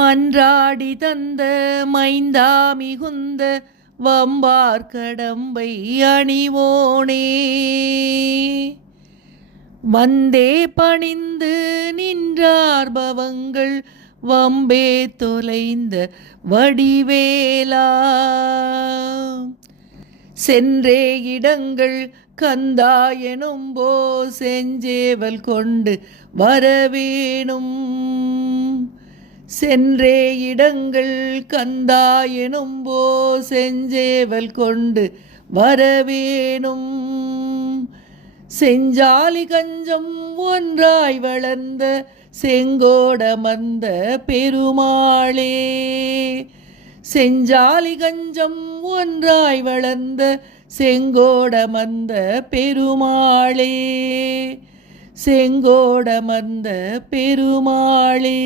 மன்றாடி தந்த மைந்தா மிகுந்த வம்பார் கடம்பை அணிவோனே வந்தே பணிந்து நின்றார் பவங்கள் வம்பே தொலைந்த வடிவேலா சென்றே இடங்கள் கந்தா எனும்போ செஞ்சேவல் கொண்டு வரவேணும் சென்றே இடங்கள் கந்தா எனும்போ செஞ்சேவல் கொண்டு வரவேணும் செஞ்சாலி கஞ்சம் ஒன்றாய் வளர்ந்த செங்கோடமர்ந்த பெருமாளே செஞ்சாலி கஞ்சம் ஒன்றாய் வளர்ந்த செங்கோடமர்ந்த பெருமாளே செங்கோடமர்ந்த பெருமாளே.